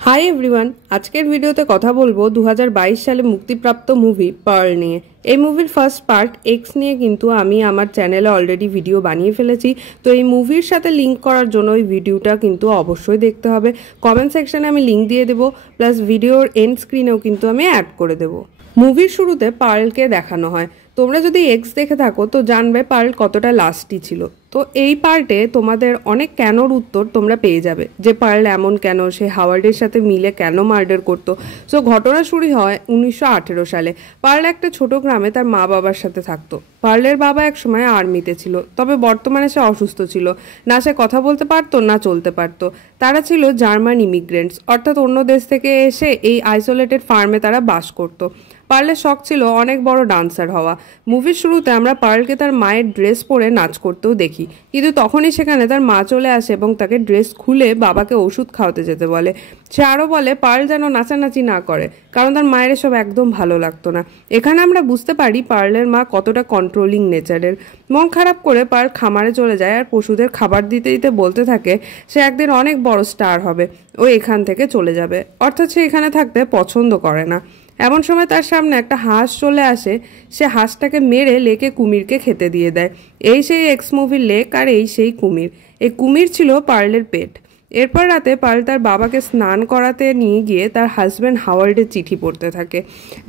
High everyone आजकेर भिडियोते कथा बोलबो 2022 साले मुक्तिप्राप्त मुभि पार्ल निये। এই মুভির ফার্স্ট পার্ট এক্স নিয়ে কিন্তু আমি আমার চ্যানেলে অলরেডি ভিডিও বানিয়ে ফেলেছি। তো এই মুভির সাথে লিংক করার জন্য ওই ভিডিওটা কিন্তু অবশ্যই দেখতে হবে। কমেন্ট সেকশনে আমি লিংক দিয়ে দেবো, প্লাস ভিডিওর এন্ড স্ক্রিনেও কিন্তু আমি অ্যাড করে দেবো। মুভির শুরুতে পার্লকে দেখানো হয়। তোমরা যদি এক্স দেখে থাকো তো জানবে পার্ল কতটা লাস্টি ছিল। তো এই পার্টে তোমাদের অনেক কেনর উত্তর তোমরা পেয়ে যাবে, যে পার্ল এমন কেন, সে হাওয়ার্ডের সাথে মিলে কেন মার্ডার করতো। সো ঘটনা শুরু হয় 1918 সালে। পার্ল একটা ছোট গ্রামে তার মা বাবার সাথে থাকতো। পার্লের বাবা একসময় আর্মিতে ছিল, তবে বর্তমানে সে অসুস্থ ছিল। না সে কথা বলতে পারতো না চলতে পারতো। তারা ছিল জার্মান ইমিগ্রেন্টস, অর্থাৎ অন্য দেশ থেকে এসে এই আইসোলেটেড ফার্মে তারা বাস করতো। পার্লের শখ ছিল অনেক বড় ডান্সার হওয়া। মুভির শুরুতে আমরা পার্লকে তার মায়ের ড্রেস পরে নাচ করতেও দেখি, কিন্তু তখনই সেখানে তার মা চলে আসে এবং তাকে ড্রেস খুলে বাবাকে ওষুধ খাওয়াতে যেতে বলে। সে আরও বলে পার্ল যেন নাচানাচি না করে, কারণ তার মায়ের এসব একদম ভালো লাগতো না। এখানে আমরা বুঝতে পারি পার্লের মা কতটা কন্ট্রোলিং নেচারের। মন খারাপ করে পার্ল খামারে চলে যায় আর পশুদের খাবার দিতে দিতে বলতে থাকে সে একদিন অনেক বড় স্টার হবে, ও এখান থেকে চলে যাবে। অর্থাৎ সে এখানে থাকতে পছন্দ করে না। এমন সময় তার সামনে একটা হাঁস চলে আসে। সে হাঁসটাকে মেরে লেকে কুমিরকে খেতে দিয়ে দেয়। এই সেই এক্স মুভির লেক আর এই সেই কুমির। এই কুমির ছিল পার্লের পেট। এরপর রাতে পার্ল তার বাবাকে স্নান করাতে নিয়ে গিয়ে তার হাজব্যান্ড হাওয়ার্ডের চিঠি পড়তে থাকে।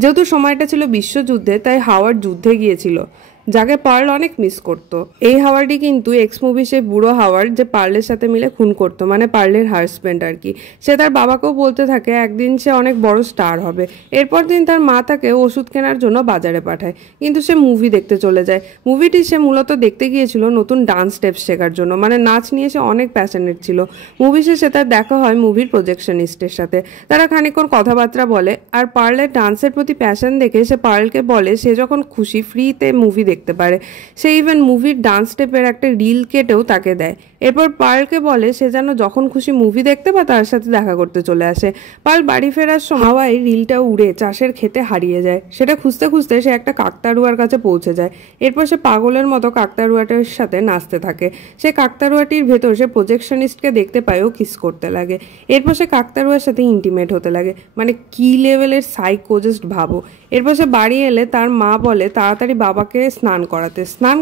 যেহেতু সময়টা ছিল বিশ্বযুদ্ধে, তাই হাওয়ার্ড যুদ্ধে গিয়েছিল, যাকে পার্ল অনেক মিস করতো। এই হাওয়ার্ডই কিন্তু এক্স মুভি সে বুড়ো হাওয়ার্ড যে পার্লের সাথে মিলে খুন করতো, মানে পার্লের হাজব্যান্ড আর কি। সে তার বাবাকেও বলতে থাকে একদিন সে অনেক বড় স্টার হবে। এরপর দিন তার মা তাকে ওষুধ কেনার জন্য বাজারে পাঠায়, কিন্তু সে মুভি দেখতে চলে যায়। মুভিটি সে মূলত দেখতে গিয়েছিল নতুন ডান্স স্টেপস শেখার জন্য, মানে নাচ নিয়ে সে অনেক প্যাশনেট ছিল। মুভি শেষে তার দেখা হয় মুভির প্রজেকশনিস্টের সাথে। তারা খানিকক্ষণ কথাবার্তা বলে, আর পার্লের ডান্সের প্রতি প্যাশন দেখে সে পার্লকে বলে সে যখন খুশি ফ্রিতে মুভি দেখতে পারে। সে ইভেন মুভির ডান্স স্টেপের একটা রিল কেটেও তাকে দেয়। এরপর পার্লকে বলে সে যেন যখন খুশি মুভি দেখতে বা তার সাথে দেখা করতে চলে আসে। পার্ল বাড়ি ফেরার সময় হাওয়ায় রিলটা উড়ে চাষের খেতে হারিয়ে যায়। সেটা খুঁজতে খুঁজতে সে একটা কাকতাড়ুয়ার কাছে পৌঁছে যায়। এরপর সে পাগলের মতো কাকতাড়ুয়াটার সাথে নাচতে থাকে। সে কাকতাড়ুয়াটির ভেতর সে প্রজেকশনিস্টকে দেখতে পায় ও কিস করতে লাগে। এরপর সে কাকতাড়ুয়ার সাথে ইন্টিমেট হতে লাগে। মানে কি লেভেলের সাইকো, জাস্ট ভাবো। এরপর সে বাড়ি এলে তার মা বলে তাড়াতাড়ি বাবাকে স্নান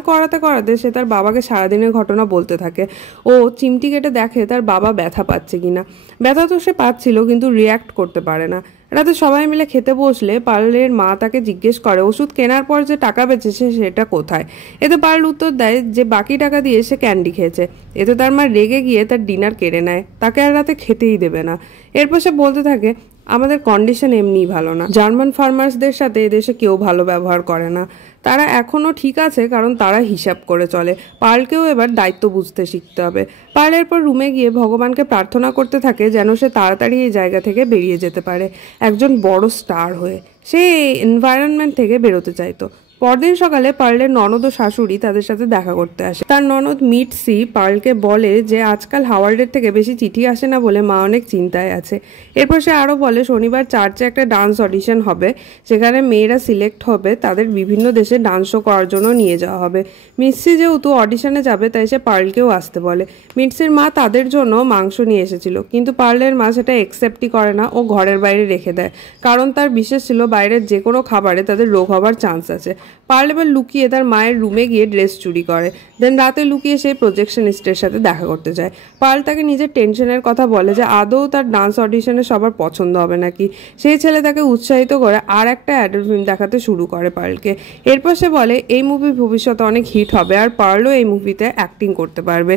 করাতে করাতে সে তার বাবাকে সারাদিনের ঘটনা বলতে থাকে। ও চিমটি কেটে দেখে তার বাবা ব্যথা পাচ্ছে কিনা। ব্যথা তো সে পাচ্ছিল, কিন্তু রিয়্যাক্ট করতে পারে না। রাতে সবাই মিলে খেতে বসলে পার্লের মা তাকে জিজ্ঞেস করে ওষুধ কেনার পর যে টাকা বেঁচেছে সেটা কোথায়। এতে পার্ল উত্তর দেয় যে বাকি টাকা দিয়ে সে ক্যান্ডি খেয়েছে। এতে তার মা রেগে গিয়ে তার ডিনার কেড়ে নেয়, তাকে আর রাতে খেতেই দেবে না। এরপর সে বলতে থাকে আমাদের কন্ডিশন এমনিই ভালো না। জার্মান ফার্মার্সদের সাথে এদেশে কেউ ভালো ব্যবহার করে না। তারা এখনও ঠিক আছে, কারণ তারা হিসাব করে চলে। পার্লকেও এবার দায়িত্ব বুঝতে শিখতে হবে। পার্ল এরপর রুমে গিয়ে ভগবানকে প্রার্থনা করতে থাকে যেন সে তাড়াতাড়ি এই জায়গা থেকে বেরিয়ে যেতে পারে, একজন বড় স্টার হয়ে। সে এই এনভায়রনমেন্ট থেকে বেরোতে চাইতো। পরদিন সকালে পার্লের ননদ ও শাশুড়ি তাদের সাথে দেখা করতে আসে। তার ননদ মিটসি পার্লকে বলে যে আজকাল হাওয়ার্ডের থেকে বেশি চিঠি আসে না বলে মা অনেক চিন্তায় আছে। এরপর সে আরও বলে শনিবার চার্চে একটা ডান্স অডিশন হবে, সেখানে মেয়েরা সিলেক্ট হবে, তাদের বিভিন্ন দেশে ডান্স শো করার জন্য নিয়ে যাওয়া হবে। মিটসি যেহেতু অডিশনে যাবে তাই সে পার্লকেও আসতে বলে। মিটসির মা তাদের জন্য মাংস নিয়ে এসেছিল, কিন্তু পার্লের মা সেটা একসেপ্টই করে না, ও ঘরের বাইরে রেখে দেয়, কারণ তার বিশ্বাস ছিল বাইরের যে কোনো খাবারে তাদের রোগ হবার চান্স আছে। পার্ল এবার লুকিয়ে তার মায়ের রুমে গিয়ে ড্রেস চুরি করে। দেন রাতে লুকিয়ে সে প্রজেকশনিস্টের সাথে দেখা করতে যায়। পার্ল তাকে নিজের টেনশনের কথা বলে যে আদৌ তার ডান্স অডিশনে সবার পছন্দ হবে নাকি। সেই ছেলে তাকে উৎসাহিত করে আর একটা অ্যাডাল্ট ফিল্ম দেখাতে শুরু করে পার্লকে। এরপর সে বলে এই মুভি ভবিষ্যতে অনেক হিট হবে আর পার্লও এই মুভিতে অ্যাক্টিং করতে পারবে।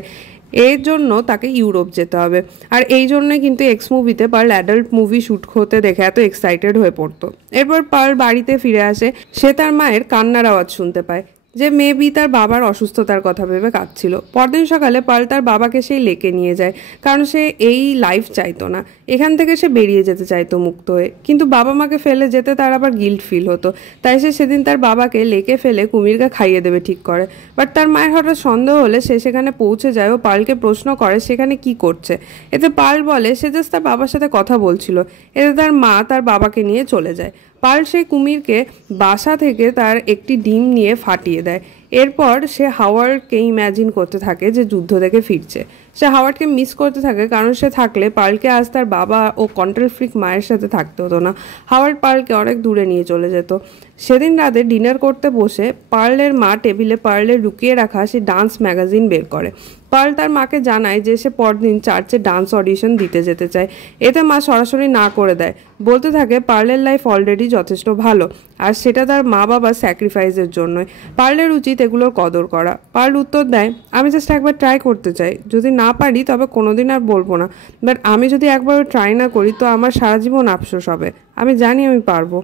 এর জন্য তাকে ইউরোপ যেতে হবে। আর এই জন্যই কিন্তু এক্স মুভিতে পার্ল অ্যাডাল্ট মুভি শ্যুট হতে দেখে এত এক্সাইটেড হয়ে পড়তো। এরপর পার্ল বাড়িতে ফিরে আসে। সে তার মায়ের কান্নার আওয়াজ শুনতে পায়, যে মেবি তার বাবার অসুস্থতার কথা ভেবে কাঁদছিল। পরদিন সকালে পার্ল তার বাবাকে সেই লেকে নিয়ে যায়, কারণ সে এই লাইফ চাইতো না। এখান থেকে সে বেরিয়ে যেতে চাইতো মুক্ত হয়ে, কিন্তু বাবা মাকে ফেলে যেতে তার আবার গিল্ট ফিল হতো। তাই সে সেদিন তার বাবাকে লেকে ফেলে কুমিরকে খাইয়ে দেবে ঠিক করে। বাট তার মায়ের হঠাৎ সন্দেহ হলে সে সেখানে পৌঁছে যায় ও পার্লকে প্রশ্ন করে সেখানে কি করছে। এতে পার্ল বলে সে জাস্ট তার বাবার সাথে কথা বলছিল। এতে তার মা তার বাবাকে নিয়ে চলে যায়। পার্ল সেই কুমিরকে বাসা থেকে তার একটি ডিম নিয়ে ফাটিয়ে দেয়। এরপর সে হাওয়ার্ডকে ইম্যাজিন করতে থাকে যে যুদ্ধ থেকে ফিরছে। সে হাওয়ার্ডকে মিস করতে থাকে, কারণ সে থাকলে পার্লকে আজ তার বাবা ও কন্ট্রোল ফ্রিক মায়ের সাথে থাকতে হতো না। হাওয়ার্ড পার্লকে অনেক দূরে নিয়ে চলে যেত। সেদিন রাতে ডিনার করতে বসে পার্লের মা টেবিলে পার্লের লুকিয়ে রাখা সে ডান্স ম্যাগাজিন বের করে। পার্ল তার মাকে জানায় যে সে পরদিন চার্চে ডান্স অডিশন দিতে যেতে চায়। এতে মা সরাসরি না করে দেয়, বলতে থাকে পার্লের লাইফ অলরেডি যথেষ্ট ভালো, আর সেটা তার মা বাবার স্যাক্রিফাইসের জন্যই। পার্লের উচিত এগুলোর কদর করা। পার্ল উত্তর দেয়, আমি জাস্ট একবার ট্রাই করতে চাই, যদি না পারি তবে কোনোদিন আর বলবো না, বাট আমি যদি একবারও ট্রাই না করি তো আমার সারা জীবন আফসোস হবে, আমি জানি আমি পারবো।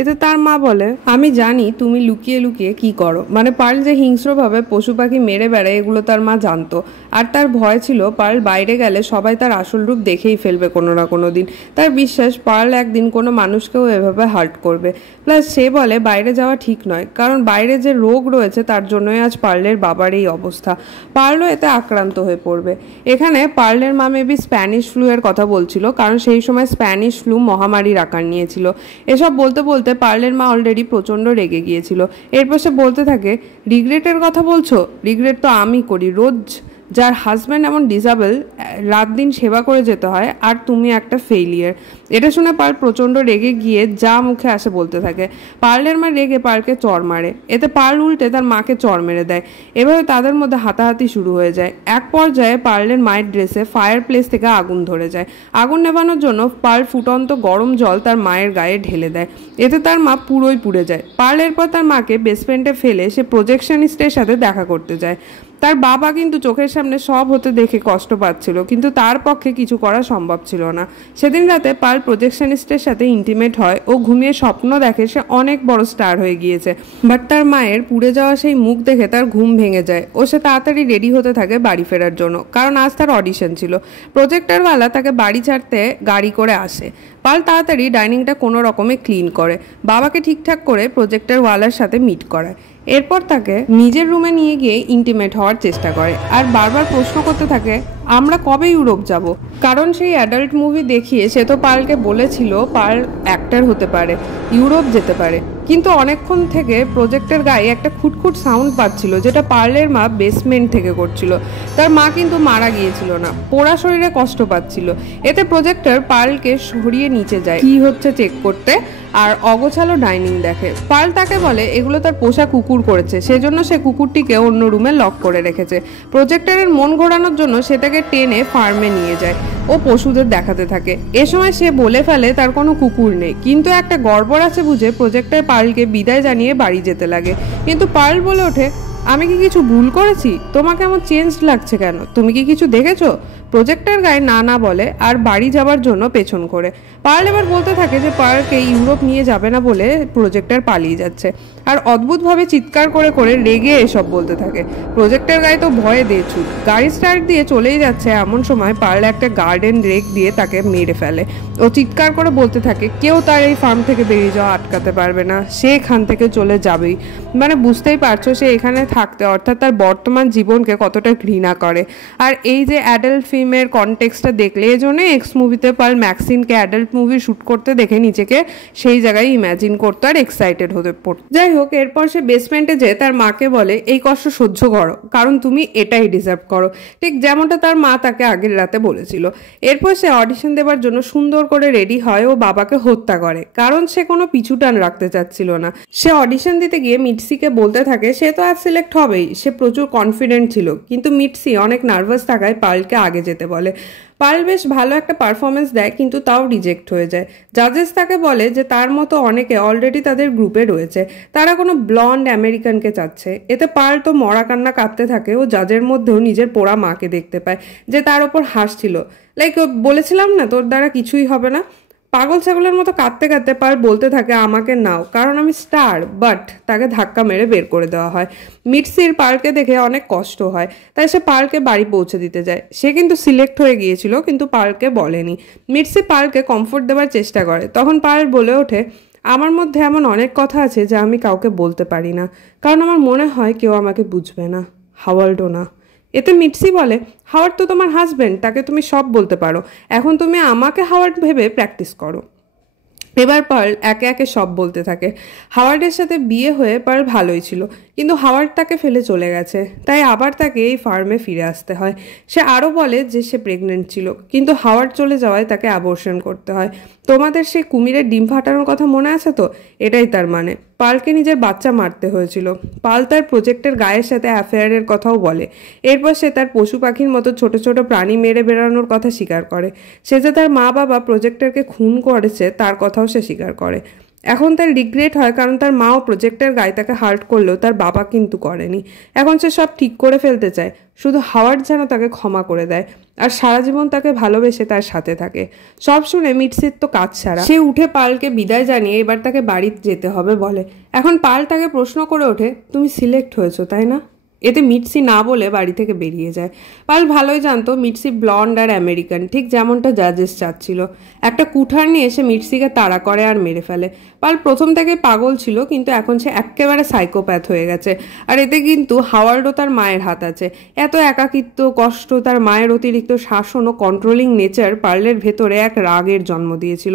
এতে তার মা বলে, আমি জানি তুমি লুকিয়ে লুকিয়ে কি করো। মানে পার্ল যে হিংস্রভাবে পশু পাখি মেরে বেড়ায় এগুলো তার মা জানতো, আর তার ভয় ছিল পার্ল বাইরে গেলে সবাই তার আসল রূপ দেখেই ফেলবে কোনো না কোনো দিন। তার বিশ্বাস পার্ল একদিন কোনো মানুষকেও এভাবে হার্ট করবে। প্লাস সে বলে বাইরে যাওয়া ঠিক নয়, কারণ বাইরে যে রোগ রয়েছে তার জন্যই আজ পার্লের বাবার এই অবস্থা। পার্লও এতে আক্রান্ত হয়ে পড়বে। এখানে পার্লের মা মেবি স্প্যানিশ ফ্লু এর কথা বলছিল, কারণ সেই সময় স্প্যানিশ ফ্লু মহামারীর আকার নিয়েছিল। এসব বলতে বলতে পার্লের মা অলরেডি প্রচন্ড রেগে গিয়েছিল। এরপর সে বলতে থাকে, রিগ্রেটের কথা বলছো? রিগ্রেট তো আমি করি রোজ, যার হাজব্যান্ড এমন ডিসেবল, রাত দিন সেবা করে যেতে হয়, আর তুমি একটা ফেইলিয়ার। এটা শুনে পার্ল প্রচন্ড রেগে গিয়ে যা মুখে আসে বলতে থাকে। পার্লের মা রেগে পার্লকে চড় মারে। এতে পার্ল উল্টে তার মাকে চড় মেরে দেয়। এভাবে তাদের মধ্যে হাতাহাতি শুরু হয়ে যায়। এক পর্যায়ে পার্লের মায়ের ড্রেসে ফায়ার প্লেস থেকে আগুন ধরে যায়। আগুন নেভানোর জন্য পার্ল ফুটন্ত গরম জল তার মায়ের গায়ে ঢেলে দেয়। এতে তার মা পুরোই পুড়ে যায়। পার্ল এরপর তার মাকে বেসমেন্টে ফেলে সে প্রজেকশনিস্টের সাথে দেখা করতে যায়। তার বাবা কিন্তু চোখের সামনে সব হতে দেখে কষ্ট পাচ্ছিল, কিন্তু তার পক্ষে কিছু করা সম্ভব ছিল না। সেদিন রাতে পার্ল প্রজেকশনিস্টের সাথে ইন্টিমেট হয় ও ঘুমিয়ে স্বপ্ন দেখে সে অনেক বড় স্টার হয়ে গিয়েছে। বাট তার মায়ের পুড়ে যাওয়া সেই মুখ দেখে তার ঘুম ভেঙে যায় ও সে তাড়াতাড়ি রেডি হতে থাকে বাড়ি ফেরার জন্য, কারণ আজ তার অডিশন ছিল। প্রজেক্টরওয়ালা তাকে বাড়ি ছাড়তে গাড়ি করে আসে। পার্ল তাড়াতাড়ি ডাইনিংটা কোনো রকমে ক্লিন করে, বাবাকে ঠিকঠাক করে প্রজেক্টরওয়ালার সাথে মিট করায়। এরপর তাকে নিজের রুমে নিয়ে গিয়ে ইন্টিমেট হওয়ার চেষ্টা করে, আর বারবার প্রশ্ন করতে থাকে আমরা কবে ইউরোপ যাব, কারণ সেই অ্যাডাল্ট মুভি দেখিয়ে সে তো পার্লকে বলেছিল পার্ল অ্যাক্টর হতে পারে, ইউরোপ যেতে পারে। কিন্তু অনেকক্ষণ থেকে প্রজেক্টের গায়ে একটা খুটখুট সাউন্ড পাচ্ছিল, যেটা পার্লের মা বেসমেন্ট থেকে করছিল। তার মা কিন্তু মারা গিয়েছিল না, পোড়া শরীরে কষ্ট পাচ্ছিল। এতে প্রজেক্টর পার্লকে সরিয়ে নিচে যায় কি হচ্ছে চেক করতে, আর অগোছালো ডাইনিং দেখে। পার্ল তাকে বলে এগুলো তার পোষা কুকুর করেছে, সেজন্য সে কুকুরটিকে অন্য রুমে লক করে রেখেছে। প্রজেক্টরের মন ঘোরানোর জন্য সেটাকে টেনে ফার্মে নিয়ে যায় ও পশুদের দেখাতে থাকে। এ সময় সে বলে ফেলে তার কোনো কুকুর নেই, কিন্তু একটা গড়বড় আছে বুঝে প্রজেক্টর পার্লকে বিদায় জানিয়ে বাড়ি যেতে লাগে। কিন্তু পার্ল বলে ওঠে, আমি কি কিছু ভুল করেছি? তোমাকে এমন চেঞ্জ লাগছে কেন? তুমি কি কিছু দেখেছো? প্রজেক্টর গায়ে না না বলে আর বাড়ি যাবার জন্য পেছন করে। পার্ল এবার বলতে থাকে যে পার্লকে ইউরোপ নিয়ে যাবে না বলে প্রজেক্টর পালিয়ে যাচ্ছে, আর অদ্ভুতভাবে চিৎকার করে করে রেগে এসব বলতে থাকে। প্রজেক্টর গায়ে তো ভয়ে দেছুট, গাড়ি স্টার্ট দিয়ে চলেই যাচ্ছে। এমন সময় পার্ল একটা গার্ডেন রেক দিয়ে তাকে মেরে ফেলে। ও চিৎকার করে বলতে থাকে কেউ তার এই ফার্ম থেকে বেরিয়ে যাওয়া আটকাতে পারবে না, সে এখান থেকে চলে যাবেই। মানে বুঝতেই পারছো সে এখানে থাকতে, অর্থাৎ তার বর্তমান জীবনকে কতটা ঘৃণা করে। আর এই যে অ্যাডাল্ট ফিল্মের কনটেক্সটটা দেখলে, এই জন্য এক্স মুভিতে পার্ল ম্যাক্সিনকে অ্যাডাল্ট মুভি শ্যুট করতে দেখে নিজেকে সেই জায়গায় ইম্যাজিন করতো আর এক্সাইটেড হতে পড়তো। যাই হোক, এরপর সে বেসমেন্টে যেয়ে তার মাকে বলে এই কষ্ট সহ্য করো, কারণ তুমি এটাই ডিজার্ভ করো, ঠিক যেমনটা তার মা তাকে আগের রাতে বলেছিল। এরপর সে অডিশন দেবার জন্য সুন্দর করে রেডি হয় ও বাবাকে হত্যা করে, কারণ সে কোনো পিছুটান রাখতে চাচ্ছিল না। সে অডিশন দিতে গিয়ে মিটসিকে বলতে থাকে সে তো আজ সিলেক্ট হবেই, সে প্রচুর কনফিডেন্ট ছিল। কিন্তু মিটসি অনেক নার্ভাস থাকায় পার্লকে আগে যেতে বলে। পার্ল বেশ ভালো একটা পারফরমেন্স দেয়, কিন্তু তাও রিজেক্ট হয়ে যায়। জাজেস তাকে বলে যে তার মতো অনেকে অলরেডি তাদের গ্রুপে রয়েছে, তারা কোনো ব্লন্ড আমেরিকানকে চাচ্ছে। এতে পার্ল তো মরা কান্না কাঁদতে থাকে ও জাজের মধ্যেও নিজের পোড়া মাকে দেখতে পায়, যে তার ওপর হাসছিল। লাইক বলেছিলাম না তোর দ্বারা কিছুই হবে না। পাগল ছাগলের মতো কাঁদতে কাঁদতে পার্ল বলতে থাকে আমাকে নাও, কারণ আমি স্টার। বাট তাকে ধাক্কা মেরে বের করে দেওয়া হয়। মিটসির পার্লকে দেখে অনেক কষ্ট হয়, তাই সে পার্লকে বাড়ি পৌঁছে দিতে যায়। সে কিন্তু সিলেক্ট হয়ে গিয়েছিল, কিন্তু পার্লকে বলেনি। মিটসি পার্লকে কমফোর্ট দেওয়ার চেষ্টা করে, তখন পার্ল বলে ওঠে আমার মধ্যে এমন অনেক কথা আছে যা আমি কাউকে বলতে পারি না, কারণ আমার মনে হয় কেউ আমাকে বুঝবে না, হাওয়ার্ডও না। এতে মিটসি বলে হাওয়ার্ড তো তোমার হাজব্যান্ড, তাকে তুমি সব বলতে পারো, এখন তুমি আমাকে হাওয়ার্ড ভেবে প্র্যাকটিস করো। এবার পার্ল একে একে সব বলতে থাকে। হাওয়ার্ডের সাথে বিয়ে হয়ে পার্ল ভালোই ছিল, কিন্তু হাওয়ার্ড তাকে ফেলে চলে গেছে, তাই আবার তাকে এই ফার্মে ফিরে আসতে হয়। সে আরও বলে যে সে প্রেগনেন্ট ছিল, কিন্তু হাওয়ার্ড চলে যাওয়ায় তাকে অ্যাবর্শন করতে হয়। তোমাদের সেই কুমিরের ডিম ফাটানোর কথা মনে আছে তো? এটাই তার মানে। পালকে নিজের বাচ্চা মারতে হয়েছিল। পাল তার প্রজেক্টের গায়ের সাথে অ্যাফেয়ারের কথাও বলে। এরপর সে তার পশু পাখির মতো ছোট ছোট প্রাণী মেরে বেড়ানোর কথা স্বীকার করে। সে যে তার মা বাবা প্রজেক্টরকে খুন করেছে তার কথাও সে স্বীকার করে। এখন তার রিগ্রেট হয়, কারণ তার মাও প্রজেক্টের গায়ে তাকে হার্ট করলেও তার বাবা কিন্তু করেনি। এখন সে সব ঠিক করে ফেলতে চায়, শুধু হাওয়ার্ড যেন তাকে ক্ষমা করে দেয় আর সারা জীবন তাকে ভালোবেসে তার সাথে থাকে। সব শুনে মিটসির তো কাজ ছাড়া। সে উঠে পালকে বিদায় জানিয়ে এবার তাকে বাড়ি যেতে হবে বলে। এখন পাল তাকে প্রশ্ন করে ওঠে, তুমি সিলেক্ট হয়েছো তাই না? এতে মিটসি না বলে বাড়ি থেকে বেরিয়ে যায়। পাল ভালোই জানতো মিটসি ব্লন্ড আর আমেরিকান, ঠিক যেমনটা জাজেস চাচ্ছিল। একটা কুঠার নিয়ে এসে মিটসিকে তাড়া করে আর মেরে ফেলে। পাল প্রথম থেকে পাগল ছিল, কিন্তু এখন সে একেবারে সাইকোপ্যাথ হয়ে গেছে। আর এতে কিন্তু হাওয়ার্ডও তার মায়ের হাত আছে। এত একাকিত্ব, কষ্ট, তার মায়ের অতিরিক্ত শাসন ও কন্ট্রোলিং নেচার পার্লের ভেতরে এক রাগের জন্ম দিয়েছিল,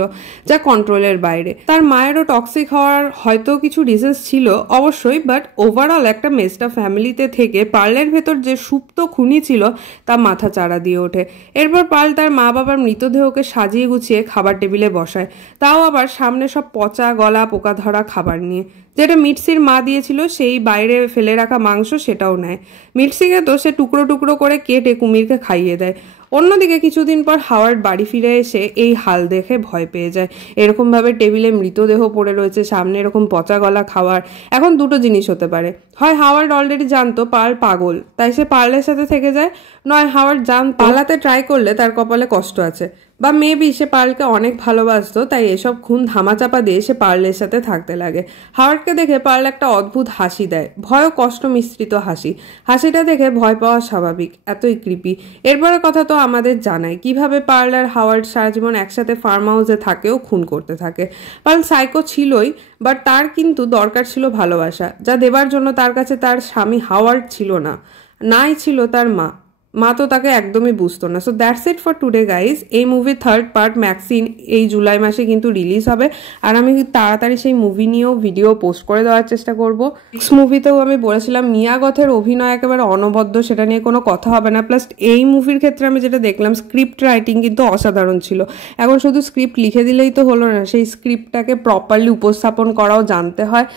যা কন্ট্রোলের বাইরে। তার মায়েরও টক্সিক হওয়ার হয়তো কিছু রিজনস ছিল অবশ্যই, বাট ওভারঅল একটা মেস্টা ফ্যামিলিতে থেকে পার্লের ভেতর যে সুপ্ত খুনি ছিল তা মাথা চাড়া দিয়ে ওঠে। এরপর পাল তার মা বাবার মৃতদেহকে সাজিয়ে গুছিয়ে খাবার টেবিলে বসায়, তাও আবার সামনে সব পচা গলা পোকা ধরা খাবার নিয়ে। যেটা মিটসির মা দিয়েছিল সেই বাইরে ফেলে রাখা মাংস সেটাও নেয়। মিটসিকে তো সে টুকরো টুকরো করে কেটে কুমিরকে খাইয়ে দেয়। অন্যদিকে কিছুদিন পর হাওয়ার্ড বাড়ি ফিরে এসে এই হাল দেখে ভয় পেয়ে যায়। এরকমভাবে টেবিলে মৃতদেহ পড়ে রয়েছে, সামনে এরকম পচা গলা খাবার। এখন দুটো জিনিস হতে পারে, হয় হাওয়ার্ড অলরেডি জানতো পাল পাগল তাই সে পার্লের সাথে থেকে যায়, নয় হাওয়ার্ড পালাতে ট্রাই করলে তার কপালে কষ্ট আছে, বা মেবি সে পার্লকে অনেক ভালোবাসতো তাই এসব খুন ধামাচাপা দিয়ে সে পার্লের সাথে থাকতে লাগে। হাওয়ার্ডকে দেখে পার্ল একটা অদ্ভুত হাসি দেয়, ভয় কষ্ট মিশ্রিত হাসি। হাসিটা দেখে ভয় পাওয়া স্বাভাবিক, এতই কৃপি। এরপরের কথা তো আমাদের জানাই, কিভাবে পার্ল আর হাওয়ার্ড সারা জীবন একসাথে ফার্ম হাউসে থাকেও খুন করতে থাকে। পার্ল সাইকো ছিলই, বাট তার কিন্তু দরকার ছিল ভালোবাসা, যা দেবার জন্য তার কাছে তার স্বামী হাওয়ার্ড ছিল না, নাই ছিল তার মা। মা তো তাকে একদমই বুঝতো না। So that's it for today guys. এই মুভির থার্ড পার্ট ম্যাক্সিন এই জুলাই মাসে কিন্তু রিলিজ হবে, আর আমি তাড়াতাড়ি সেই মুভি নিয়েও ভিডিও পোস্ট করে দেওয়ার চেষ্টা করব। নেক্সট মুভিতেও আমি বলেছিলাম মিয়া গথের অভিনয় একেবারে অনবদ্য, সেটা নিয়ে কোনো কথা হবে না। প্লাস এই মুভির ক্ষেত্রে আমি যেটা দেখলাম, স্ক্রিপ্ট রাইটিং কিন্তু অসাধারণ ছিল। এখন শুধু স্ক্রিপ্ট লিখে দিলেই তো হলো না, সেই স্ক্রিপ্টটাকে প্রপারলি উপস্থাপন করাও জানতে হয়।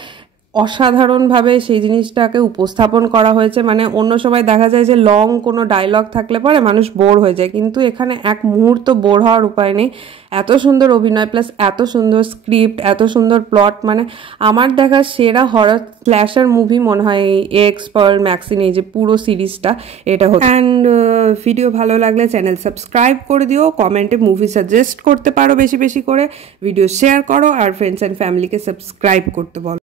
অসাধারণভাবে সেই জিনিসটাকে উপস্থাপন করা হয়েছে। মানে অন্য সময় দেখা যায় যে লং কোনো ডায়লগ থাকলে পরে মানুষ বোর হয়ে যায়, কিন্তু এখানে এক মুহূর্ত বোর হওয়ার উপায় নেই। এত সুন্দর অভিনয়, প্লাস এত সুন্দর স্ক্রিপ্ট, এত সুন্দর প্লট। মানে আমার দেখা সেরা হরর স্ল্যাশার মুভি মনে হয় এই এক্স পার্ল ম্যাক্সিন, এই যে পুরো সিরিজটা এটা হচ্ছে। অ্যান্ড ভিডিও ভালো লাগলে চ্যানেল সাবস্ক্রাইব করে দিও, কমেন্টে মুভি সাজেস্ট করতে পারো বেশি বেশি করে, ভিডিও শেয়ার করো আর ফ্রেন্ডস অ্যান্ড ফ্যামিলিকে সাবস্ক্রাইব করতে বলো।